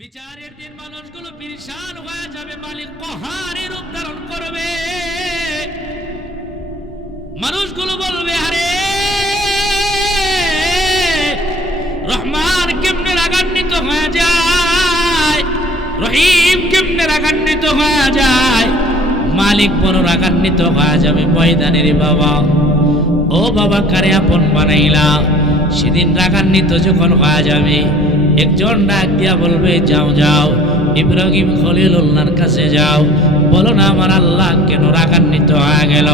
বিচারের দিন মানুষগুলো বিশাল হয়ে যাবে, মালিক কহারে রূপ ধারণ করবে। মানুষগুলো বলবে, আরে, রহমান কেমনে রাগান্বিত হয়ে যায়? রহিম কেমনে রাগান্বিত হয়ে যায়? মালিক বড় রাগান্বিত হয়ে যাবে ময়দানের বাবা, ও বাবা, কারে আপন বানাইলা? সেদিন রাগান্বিত যখন হয়ে যাবে একজন ডাক দিয়া বলবে, যাও যাও, ইব্রাহিম খলিলুল্লাহর কাছে যাও। বলো না, আমার আল্লাহ কেন রাগান্বিত হয়ে গেল?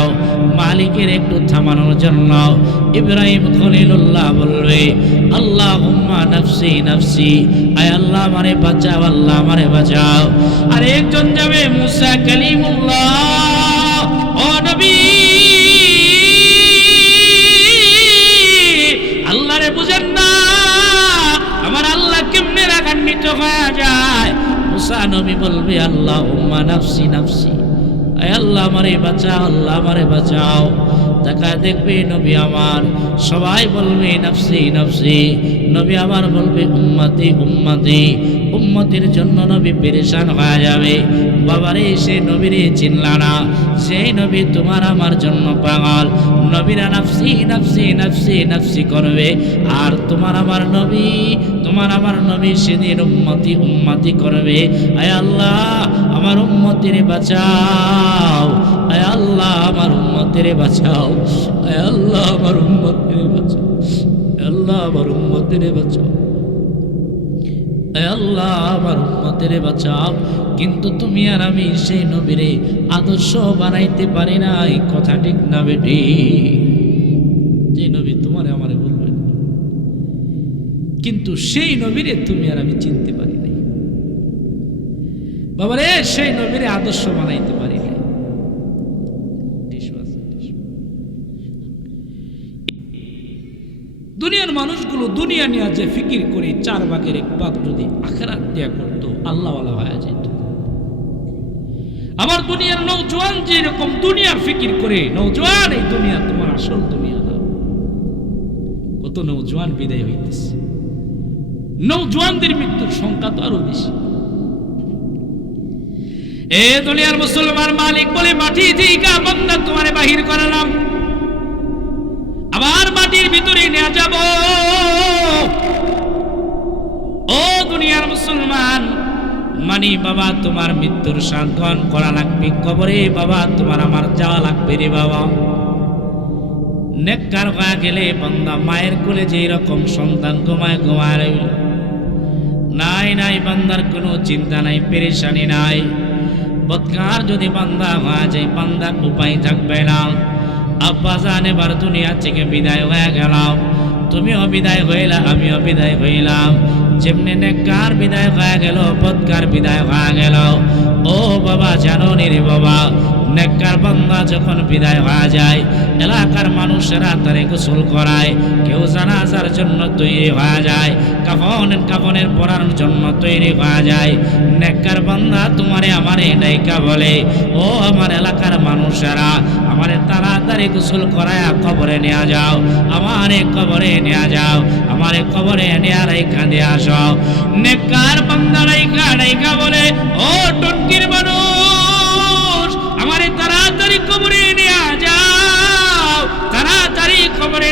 মালিকের একটু থামানোর জন্য ইব্রাহিম খলিলুল্লাহ বলবে আল্লাহ হুম্মা নফসি নফসি। আয় আল্লাহ, আমারে বাঁচাও, আল্লাহ আমারে বাঁচাও। আর একজন যাবে, মুসা কালিমুল্লাহ। নবী বলবে, আল্লাহ উম্মা নাফসি নাফসি। আয় আল্লাহ আমারে বাঁচাও, আল্লাহ আমারে বাঁচাও। দেখা, দেখবে নবী আমার। সবাই বলবে, নাফসি নাফসি। নবী আমার বলবে, উম্মতি উম্মতি। উম্মতির জন্য নবী পেরেশান হয়ে যাবে। বাবারে, সে নবীরে চিনলা না। সেই নবী তোমার আমার জন্য পাগল। নবীরা নাফসি নাফসি নাফসি নাফসি করবে। আর তোমার আমার নবী তোমার আমার নবী সেদিন উম্মতি উম্মতি করবে। আয় আল্লাহ, আমার উম্মতিরে বাঁচাও। আয় আল্লাহ, আমার উম্মতিরে বাঁচাও। আয় আল্লাহ, আমার উম্মতিরে বাঁচাও। আল্লাহ, আমার উম্মতিরে বাঁচাও। আল্লাহ, আমার উম্মতের বাঁচাও। কিন্তু তুমি আর আমি সেই নবীরে আদর্শ বানাইতে পারি না এই কথা ঠিক না বেটি? যে নবী কিন্তু সেই নবীরে তুমি আর আমি চিনতে পারি নাই। বাবারে, সেই নবীরে আদর্শ বানাইতে পারি নাই। দুনিয়ার মানুষগুলো দুনিয়া নিয়ে যে ফিকির করে, চার ভাগের এক ভাগ যদি আখেরাত দেয়া করতো, আল্লাহওয়ালা হয়ে যেত। আবার দুনিয়ার নৌজওয়ান যেরকম দুনিয়ার ফিকির করে নৌজোয়ান এই দুনিয়া তোমার আসল দুনিয়া না। কত নৌজওয়ান বিদায় হইতেছে। নৌজওয়ানদের মৃত্যুর সংখ্যা তো আরও বেশি। এ দুনিয়ার মুসলমান মালিক বলে মাটি থেকে বান্দা তোমারে বাহির করালাম। আবার মাটির ভিতরে নিয়ে যাব। ও দুনিয়ার মুসলমান, মানি বাবা, তোমার মৃত্যুর সান্ত্বন করা লাগবে কবরে, বাবা, তোমার আমার যাওয়া লাগবে রে বাবা। নেককার হয়ে গেলে বন্দা মায়ের কোলে যে রকম সন্তান ঘুমায় ঘুমায় রইল। নাই নাই, বান্দার কোনো চিন্তা নাই, পেরেশানি নাই। বৎকার যদি বান্দা হয়ে যায়, বান্দার উপায় থাকবে না। আব্বা জান, এবার দুনিয়া থেকে বিদায় হয়ে গেলাম। তুমিও বিদায় হইলা, আমিও বিদায় হইলাম। যেমনি নেককার বিদায় হয়ে গেল, বৎকার বিদায় হয়ে গেল। ও বাবা জানো রে বাবা নেককার বান্দা যখন বিদায় হয়ে যায়, এলাকার মানুষেরা তারে গোসল করায়, কেউ জানাজার জন্য তৈরি হয়ে যায় কাফন কাফনের পরার জন্য তৈরি হয়ে যায়। নেককার বান্দা তোমারে আমারে ডাইকা বলে, ও আমার এলাকার মানুষেরা, আমারে তাড়াতাড়ি গোসল করায় কবরে নেওয়া যাও, আমারে কবরে নেওয়া যাও, আমারে কবরে নেওয়া রেখা দিয়ে আসো। নেককার বান্দা রেখা রেখা বলে, ও টনকির মানুষ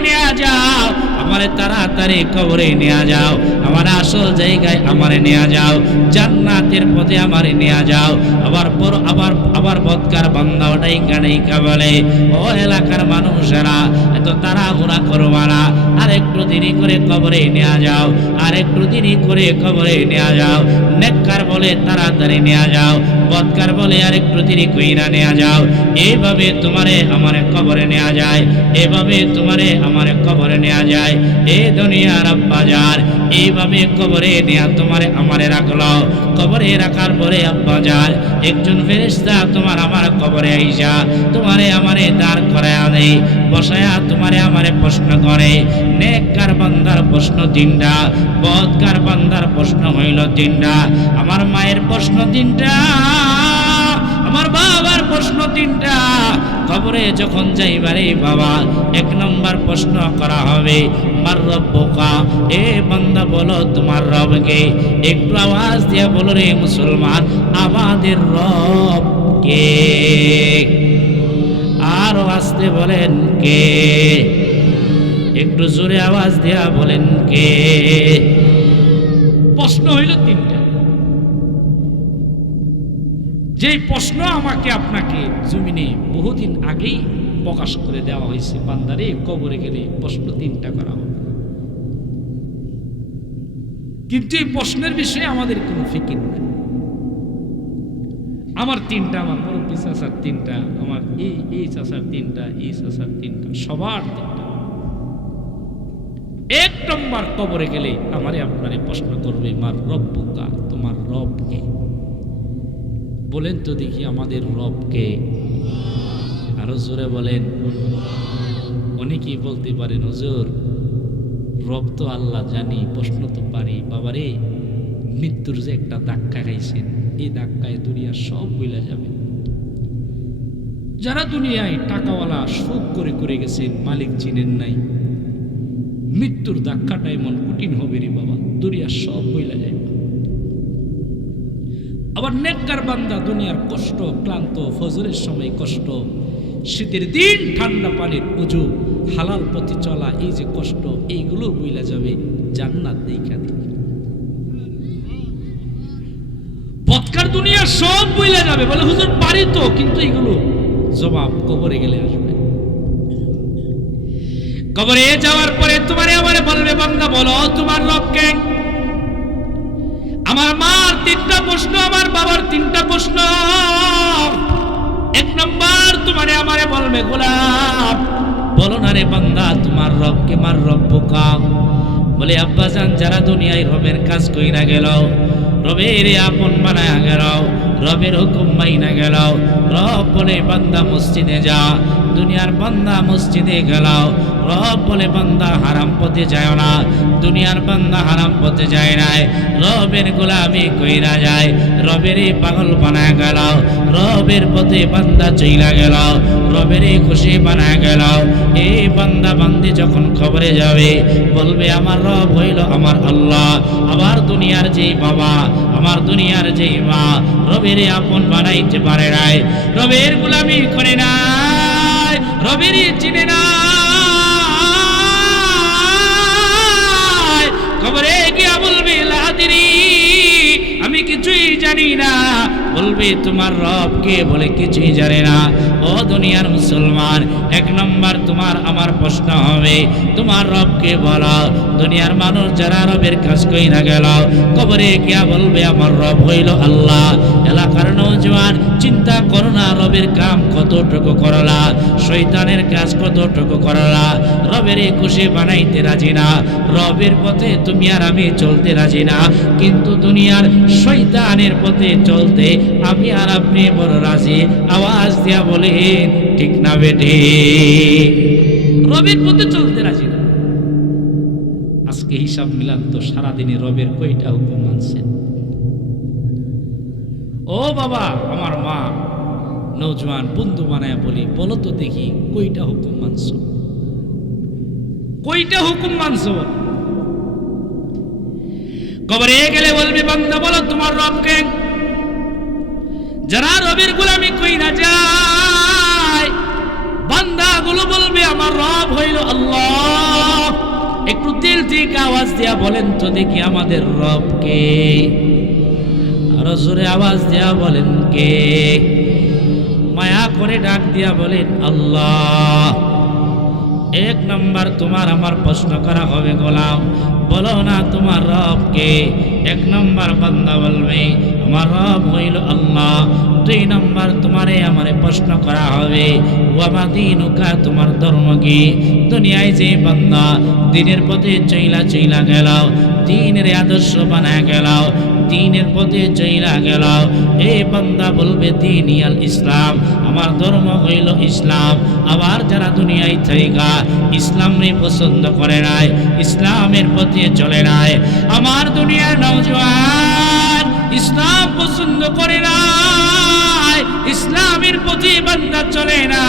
নেওয়া যাও। আমার তাড়াতাড়ি কবরে নেওয়া যাও। আমার আসল জায়গায় আমারে নেওয়া যাও। জান্নাতের পথে আমারে নেওয়া যাও। আবার বড় আবার আবার বৎকার বান্দা ওটাই গাড়াইকা বলে, ও এলাকার মানুষেরা, এত তাড়াহুড়া করবা না। আর একটু দেরি করে কবরে নেওয়া যাও। আর একটু দেরি করে কবরে নেওয়া যাও। নেককার বলে তাড়াতাড়ি নেওয়া যাও। বৎকার বলে আর একটু দেরি কইরা নেওয়া যাও। এইভাবে তোমারে আমারে কবরে নেওয়া যায়। এভাবে তোমারে আমারে কবরে নেওয়া যায়। এই দুনিয়ার বাজার এইভাবে কবরে নেওয়া তোমারে আমারে রাখল। কবরে রাখার পরে আব্বাজার একজন ফেরেশতা তোমার আমার কবরে আইসা, তোমারে আমারে দাঁড় করে আনে বসায়া তোমারে আমারে প্রশ্ন করে, নেককার বান্দার প্রশ্ন তিনটা, বদকার বান্দার প্রশ্ন হইল তিনটা, আমার মায়ের প্রশ্ন তিনটা, আমার বাবার প্রশ্ন তিনটা। কবরে যখন যাইবারে বাবা, এক নম্বর প্রশ্ন করা হবে, মার রব্বকা, এ বলো তোমার রবকে, একটু আওয়াজ দিয়া বলো রে মুসলমান, আমাদের রব কে আর আসতে বলেন কে? একটু জোরে আওয়াজ দেয়া বলেন কে? প্রশ্ন হইল তিনটা। যেই প্রশ্ন আমাকে আপনাকে জমিনে বহুদিন আগেই প্রকাশ করে দেওয়া হয়েছে, বান্দারে কবরে গেলে প্রশ্ন তিনটা করা হবে। কিন্তু এই প্রশ্নের বিষয়ে আমাদের কোনো ফিকির নেই। আমার তিনটা, আমার মুরব্বী চাষার তিনটা, আমার এই এই চাষার তিনটা, এই চাষার তিনটা, সবার তিনটা। এক নম্বর কবরে গেলে আমারে আপনারে প্রশ্ন করবে, মার রব্বুকা তোমার রবকে বলেন তো দেখি আমাদের রবকে আরও জোরে বলেন। অনেকেই বলতে পারেন, হুজুর রব তো আল্লাহ জানি, প্রশ্ন তো পারি। বাবারে, মৃত্যুর যে একটা ধাক্কা খাইছেন, এই ধাক্কায় দুনিয়ার সব বইলা যাবে। যারা দুনিয়ায় টাকাওয়ালা সুখ করে করে গেছেন, মালিক চিনেন নাই। মৃত্যুর ধাক্কাটা এমন কঠিন হবে রে বাবা, দুনিয়ার সব বইলা যায় আবার নেককার বান্দা দুনিয়ার কষ্ট, ক্লান্ত, ফজরের সময় কষ্ট শীতের দিন ঠান্ডা পানির উজু হালাল পথে চলা, এই যে কষ্ট, এইগুলো বইলা যাবে জান্নাত দেখা দুনিয়া সব বইলা যাবে। বলে, হুজুর, পারি তো, কিন্তু এগুলো জবাব কবরে গেলে আসবে। কবরে যাওয়ার পরে তোমারে আমারে বলবে, বান্দা, বলো, তোমার রবকে আমার মার তিনটা প্রশ্ন, আমার বাবার তিনটা প্রশ্ন। এক নম্বর তোমারে আমারে বলবে, গোলাপ, বলো না রে বান্দা, তোমার রব কে মার রব বোকা? বলে আব্বা যান যারা দুনিয়ায় রবের কাজ কইরা গেল, রবের আপন বানায়া গেল রবের হুকুম মাইনা গেল রব বলে বান্দা মসজিদে যা, দুনিয়ার বান্দা মসজিদে গেল রব বলে বান্দা হারাম পথে যায় না, দুনিয়ার বান্দা হারাম পথে যায় না। রবের গোলামি কইরা যায় রবের পাগল বানায় গেল রবের পথে বান্দা চইলা গেল রবের খুশি বানায় গেল এই বান্দা বান্দি যখন খবরে যাবে, বলবে, আমার রব হইল আমার আল্লাহ। আমার দুনিয়ার যেই বাবা, আমার দুনিয়ার যেই মা, রবের আপন বানাইতে পারে নাই। রবের গোলামি করে নাই রবের চিনে নাই। খবরে গিয়া বলবে লাদিরি আমি কিছুই জানি না। বলবে, তোমার রব কে? বলে, কিছুই জানে না। ও দুনিয়ার মুসলমান, এক নম্বর তোমার আমার প্রশ্ন হবে, তোমার রবকে বলো? দুনিয়ার মানুষ যারা রবের কাজ কই না গেল, কবরে গিয়া বলবে, আমার রব হইল আল্লাহ। এলাকার নৌজওয়ান চিন্তা করো না, রবের কাম কতটুকু করলা শৈতানের কাজ কতটুকু করলা, রবের খুশি বানাইতে রাজি না, রবের পথে তুমি আর আমি চলতে রাজি না, কিন্তু দুনিয়ার শৈতানের পথে চলতে আমি আর আপনি বড় রাজি, আওয়াজ দিয়া বলেন, ঠিক না বেটে? রবের পথে চলতে রাজি না। আজকে হিসাব মিলান তো সারাদিনে রবের কয়টা হুকুম মানছেন? ও বাবা, আমার মা। নৌজওয়ান বন্ধু বানায় বলি, বলো তো দেখি কইটা হুকুম মানছ? কইটা হুকুম মানছ? কবরে গেলে বলবে, বান্দা, বলো তোমার রবকে যারা রবের গোলামি কই না যায় বান্দা গুলো বলবে, আমার রব হইল আল্লাহ। একটু দিল থেকে আওয়াজ দিয়া বলেন তো দেখি আমাদের রবকে আরও জোরে আওয়াজ দেয়া বলেন, কে? মায়া করে ডাক দিয়া বলেন, আল্লাহ। এক নম্বর, তোমার আমার প্রশ্ন করা হবে, গোলাম। বলো না, তোমার রবকে এক নম্বর, বান্দা বলবে, আমার রব হইল আল্লাহ। দুই নম্বর, তোমারে আমারে প্রশ্ন করা হবে, ওয়ামা দিনুকা, তোমার ধর্ম কি? দুনিয়ায় যে বান্দা দিনের পথে চইলা চইলা গেল দিনের আদর্শ বানা গেল দিনের পথে চইরা গেল এ বান্দা বলবে, দিন ইয়াল ইসলাম, আমার ধর্ম হইল ইসলাম। আবার যারা দুনিয়ায় থাইকা ইসলাম রে পছন্দ করে নাই, ইসলামের পথে চলে নাই। আমার দুনিয়ার নওজোয়ান ইসলাম পছন্দ করে নাই প্রতি বান্দা চলে না।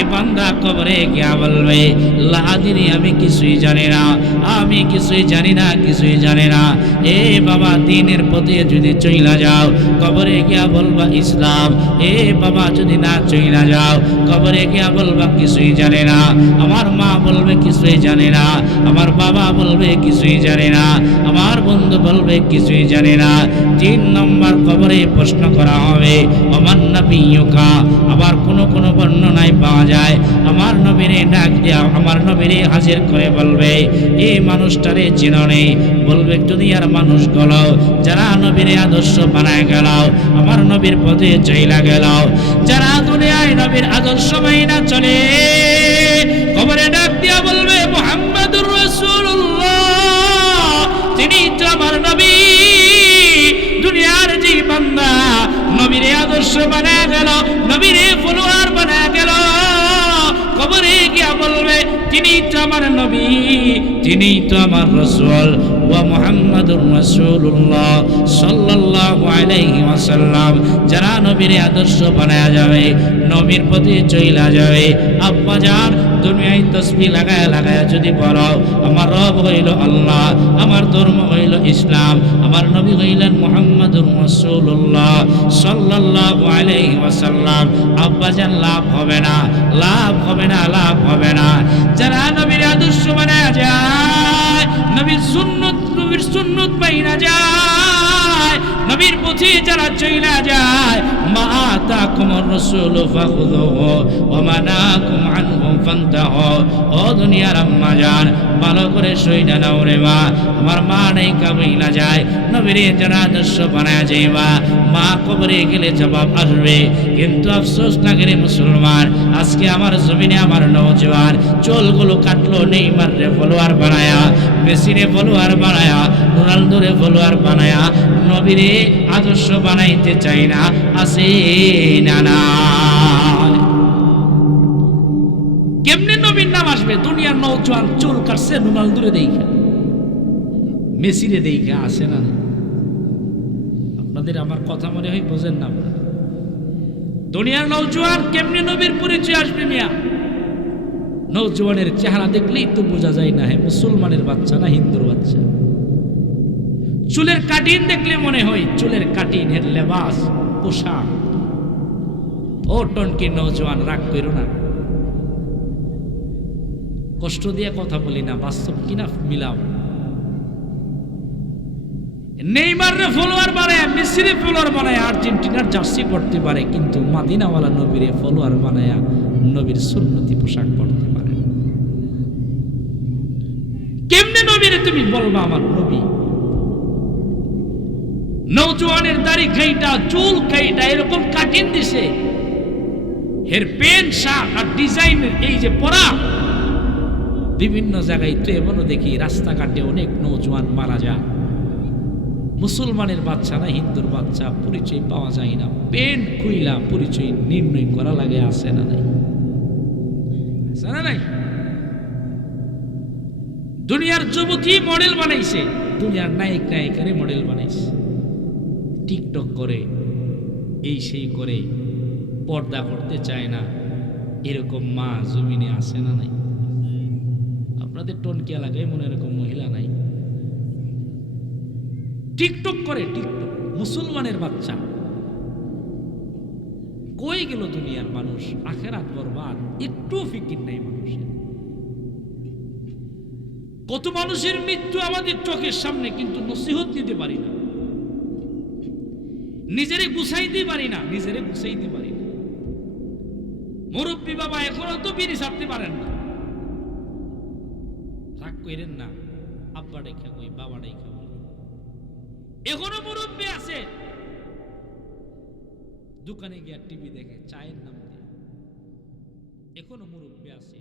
এ বান্দা কবরে গিয়া বলবে, লাহাদিনী, আমি কিছুই জানি না, আমি কিছুই জানি না, কিছুই জানি না। এ বাবা, দিনের প্রতি যদি চইলা যাও, কবরে গিয়া বলবা ইসলাম। এ বাবা, যদি না চইলা যাও, কবরে গিয়া বলবা কিছুই জানে না। আমার মা বলবে, কিছুই জানে না। আমার বাবা বলবে, কিছুই জানে না। আমার বন্ধু বলবে, কিছুই জানে না। তিন নম্বর কবরে প্রশ্ন করা হবে আমার নবীকা আবার কোন কোন বর্ণনায় পাওয়া যায়, আমার নবীরে ডাক দেওয়া আমার নবীরে হাজির করে বলবে এই মানুষটারে চিননে বলবে দুনিয়ার মানুষ গল যারা নবীরে আদর্শ বানায় গেল আমার নবীর পথে চইলা গেল যারা দুনিয়ায় নবীর আদর্শ মাইনা চলে, কবরে ডাক দিয়া বলবে, মোহাম্মদুর রাসূলুল্লাহ, তিনি তো আমার নবী, দুনিয়ার যে বান্দা নবীরে আদর্শ বানায় গেল নবীরে ফলোয়ার বানায় গেল কবরে গিয়া বলবে, তিনি তো আমার নবী, তিনি তো আমার রসুল, ওয়া মুহাম্মাদুর রাসূলুল্লাহ সাল্লাল্লাহু আলাইহি ওয়াসাল্লাম। যারা নবীর আদর্শ বানায়া যাবে, নবীর প্রতি চইলা যাবে, আব্বা দুনিয়ায় তসবি লাগায় লাগায় যদি বলো আমার রব হইল আল্লাহ, আমার ধর্ম হইল ইসলাম, আমার নবী হইলেন মুহাম্মাদুর রাসূলুল্লাহ সাল্লাল্লাহু আলাইহি ওয়াসাল্লাম। আব্বা যান লাভ হবে না, লাভ হবে না, লাভ হবে না। যারা নবীর আদর্শ মানে যায়, নবীর সুন্নত নবীর সুন্নত বাইনা যায় নবীর পথে যারা চইলা যায় মা আতাকুম রাসূল ফাখুযুহু ওয়া মানাকুম আনহু ফান্তাহু। ও দুনিয়ার আম্মা জান, ভালো করে সইনা নাও রে মা, আমার মা নাই কামাই না যায়, নবীর যারা আদর্শ বানায় যাইবা, মা কবরে গেলে জবাব আসবে। কিন্তু আফসোস লাগে রে মুসলমান, আজকে আমার জমিনে আমার নওজোয়ান, চুলগুলো কাটলো নেইমার রে ফলোয়ার বানায়া, মেসিরে ফলোয়ার বানায়া রোনালদোরে ফলোয়ার বানায়া নবীরে আদর্শ বানাইতে চাই না। আসে না না। কেমনে নবীর নাম আসবে? দুনিয়ার নৌজোয়ান চুল কাটছে রোনালদোরে দেখে। মেসিরে দেখে আসে না। আপনাদের আমার কথা মনে হয় বোঝেন না আপনারা। দুনিয়ার নৌজোয়ান কেমনে নবীর পরিচয় আসবে মিয়া? নৌজোয়ানের চেহারা দেখলেই তো বোঝা যায় না হ্যাঁ মুসলমানের বাচ্চা না হিন্দুর বাচ্চা। চুলের কাটিন দেখলে মনে হয় চুলের কাটিন এর লেবাস, পোশাক। ও টনকি নৌজোয়ান রাগ করো না। কষ্ট দিয়ে কথা বলি না, বাস্তব কিনা মিলাও? নেইমারে ফলোয়ার বানায় মেসিরে ফলোয়ার বানায় আর্জেন্টিনার জার্সি পড়তে পারে, কিন্তু মাদিনাওয়ালা নবীরে ফলোয়ার বানায় নবীর সুন্নতি পোশাক পড়তে পারে। কেমনে নবীরে তুমি বলবা আমার নবী? নৌজওয়ানের দাড়ি খাইটা চুল খাইটা এরকম কাটিন দিছে। এর প্যান্ট শার্ট আর ডিজাইনের এই যে পরা, বিভিন্ন জায়গায় তো এমনও দেখি রাস্তাঘাটে অনেক নৌজওয়ান মারা যায়। মুসলমানের বাচ্চা না, হিন্দুর বাচ্চা, পরিচয় পাওয়া যায় না। পেন খুইলা পরিচয় নির্ণয় করা লাগে, আছে না নাই? নাই? দুনিয়ার যুবতী মডেল বানাইছে, দুনিয়ার নায়ক নায়িকারে মডেল বানাইছে। টিকটক করে, এই সেই করে পর্দা করতে চায় না। এরকম মা জমিনে আসে না নাই? আপনাদের টনকি এলাকায় মনে এরকম মহিলা নাই। টিকটক করে, টিকটক, মুসলমানের বাচ্চা। কই গেল দুনিয়ার মানুষ? আখেরাত বরবাদ, একটু ফিকির নেই মানুষের। কত মানুষের মৃত্যু আমাদের চোখের সামনে কিন্তু নসিহত দিতে পারি না। নিজেরে গুছাইতে পারি না, নিজেরে গুছাইতে পারি না। মুরব্বী বাবা এখনও তো বিড়ি ছাড়তে পারেন না। রাগ কইরেন না, আব্বা ডেখা কই, বাবা ডেখা বলি এখনও মুরব্বী আছে। দোকানে গিয়া টিভি দেখে, চায়ের নাম দিয়ে। এখনও মুরব্বী আছে।